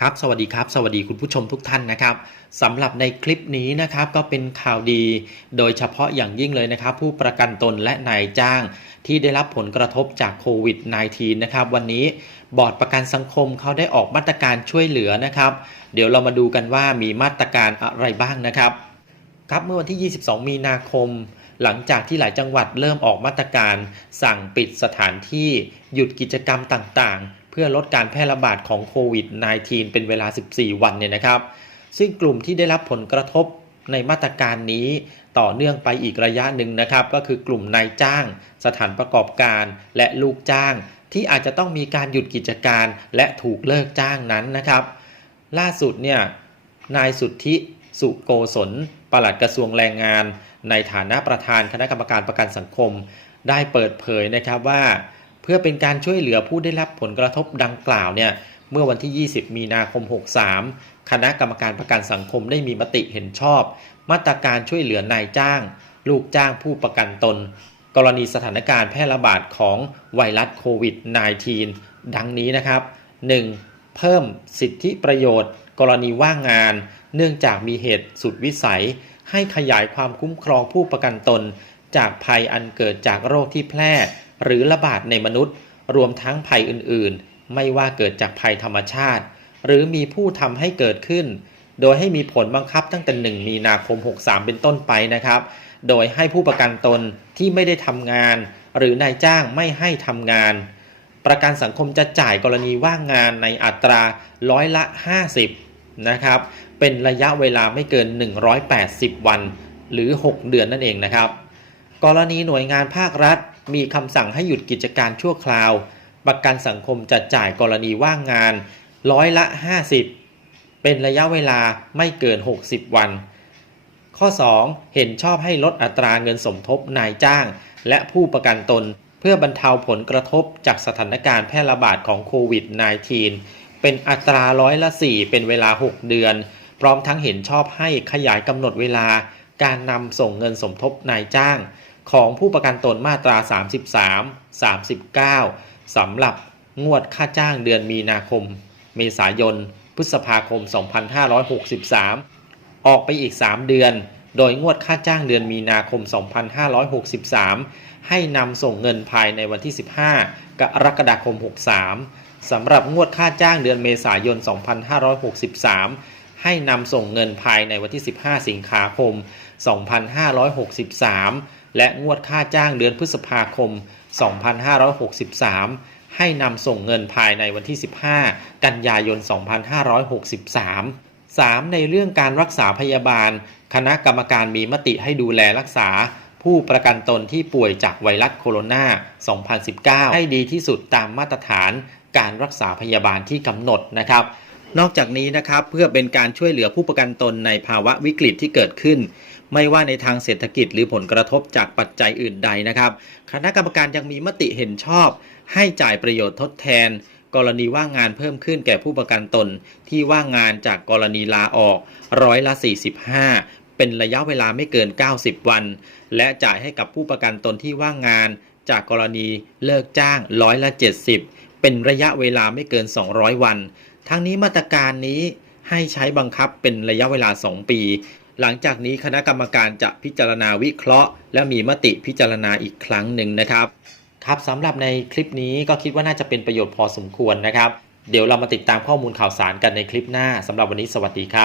ครับสวัสดีครับ สวัสดีคุณผู้ชมทุกท่านนะครับสำหรับในคลิปนี้นะครับก็เป็นข่าวดี โดยเฉพาะอย่างยิ่งเลยนะครับ ผู้ประกันตนและนายจ้าง ที่ได้รับผลกระทบจากโควิด -19 นะครับ วันนี้บอร์ดประกันสังคมเขาได้ออกมาตรการช่วยเหลือนะครับ เดี๋ยวเรามาดูกันว่ามีมาตรการอะไรบ้างนะครับ ครับเมื่อวันที่ 22 มีนาคมหลังจากที่หลายจังหวัดเริ่มออกมาตรการ สั่งปิดสถานที่หยุดกิจกรรมต่างๆ เพื่อลดการแพร่ระบาดของโควิด -19 เป็นเวลา 14 วันเนี่ยนะครับ ซึ่งกลุ่มที่ได้รับผลกระทบในมาตรการนี้ต่อเนื่องไปอีกระยะหนึ่งนะครับ ก็คือกลุ่มนายจ้าง สถานประกอบการและลูกจ้าง ที่อาจจะต้องมีการหยุดกิจการและถูกเลิกจ้างนั้นนะครับ ล่าสุดเนี่ยนายสุทธิสุโกศลปลัดกระทรวงแรงงาน ในฐานะประธานคณะกรรมการประกันสังคม ได้เปิดเผยนะครับว่า เพื่อเป็นการช่วยเหลือผู้ได้รับผลกระทบดังกล่าวเนี่ยเมื่อวันที่ 20 มีนาคม 63 คณะกรรมการประกันสังคมได้มีมติเห็นชอบ มาตรการช่วยเหลือนายจ้าง ลูกจ้างผู้ประกันตน กรณีสถานการณ์แพร่ระบาดของไวรัสโควิด -19 ดังนี้นะครับ 1. เพิ่มสิทธิประโยชน์ กรณีว่างงาน เนื่องจากมีเหตุสุดวิสัย ให้ขยายความคุ้มครองผู้ประกันตน จากภัยอันเกิดจากโรคที่แพร่ หรือระบาดในมนุษย์ รวมทั้งภัยอื่นๆ ไม่ว่าเกิดจากภัยธรรมชาติ หรือมีผู้ทำให้เกิดขึ้น โดยให้มีผลบังคับตั้งแต่ 1 มีนาคม 63 เป็นต้นไปนะครับ โดยให้ผู้ประกันตนที่ไม่ได้ทำงาน หรือนายจ้างไม่ให้ทำงาน ประกันสังคมจะจ่ายกรณีว่างงานในอัตราร้อยละ 50 นะครับ เป็นระยะเวลาไม่เกิน 180 วันหรือ 6 เดือนนั่นเองนะครับ กรณีหน่วยงานภาครัฐ มีคำสั่งให้หยุดกิจการชั่วคราว ประกันสังคมจะจ่ายกรณีว่างงานร้อยละ 50 เป็นระยะเวลาไม่เกิน 60 วัน ข้อ 2 เห็นชอบให้ลดอัตราเงินสมทบนายจ้าง และผู้ประกันตนเพื่อบรรเทาผลกระทบจากสถานการณ์แพร่ระบาดของโควิด -19 เป็นอัตราร้อยละ 4 เป็นเวลา 6 เดือน พร้อมทั้งเห็นชอบให้ขยายกำหนดเวลาการนำส่งเงินสมทบนายจ้าง ของผู้ประกันตนมาตรา 33 39 สำหรับงวดค่าจ้างเดือนมีนาคม เมษายน พฤษภาคม 2563 ออกไปอีก 3 เดือน โดยงวดค่าจ้างเดือนมีนาคม 2563 ให้นำส่งเงินภายในวันที่ 15 กรกฎาคม 63 สำหรับงวดค่าจ้างเดือนเมษายน 2563 ให้นำส่งเงินภายในวันที่ 15 สิงหาคม 2563 และงวดค่าจ้างเดือนพฤษภาคม 2563 ให้นำส่งเงินภายในวันที่ 15 กันยายน 2563 3. ในเรื่องการรักษาพยาบาล คณะกรรมการมีมติให้ดูแลรักษา ผู้ประกันตนที่ป่วยจากไวรัสโคโรนา 2019 ให้ดีที่สุดตามมาตรฐานการรักษาพยาบาลที่กำหนดนะครับ นอกจากนี้นะครับเพื่อเป็นการช่วยเหลือผู้ประกันตนในภาวะวิกฤตที่เกิดขึ้น ไม่ว่าในทางเศรษฐกิจหรือผลกระทบจากปัจจัยอื่นใดนะครับ คณะกรรมการยังมีมติเห็นชอบ ให้จ่ายประโยชน์ทดแทน กรณีว่างงานเพิ่มขึ้นแก่ผู้ประกันตน ที่ว่างงานจากกรณีลาออกร้อยละ 45 เป็นระยะเวลาไม่เกิน 90 วัน และจ่ายให้กับผู้ประกันตนที่ว่างงาน จากกรณีเลิกจ้างร้อยละ 70 เป็นระยะเวลาไม่เกิน 200 วัน ทั้งนี้มาตรการนี้ให้ใช้บังคับเป็นระยะเวลา 2 ปี หลังจากนี้คณะกรรมการจะพิจารณาวิเคราะห์ และมีมติพิจารณาอีกครั้งหนึ่งนะครับ ครับสำหรับในคลิปนี้ก็คิดว่าน่าจะเป็นประโยชน์พอสมควรนะครับ เดี๋ยวเรามาติดตามข้อมูลข่าวสารกันในคลิปหน้าสำหรับวันนี้สวัสดีครับ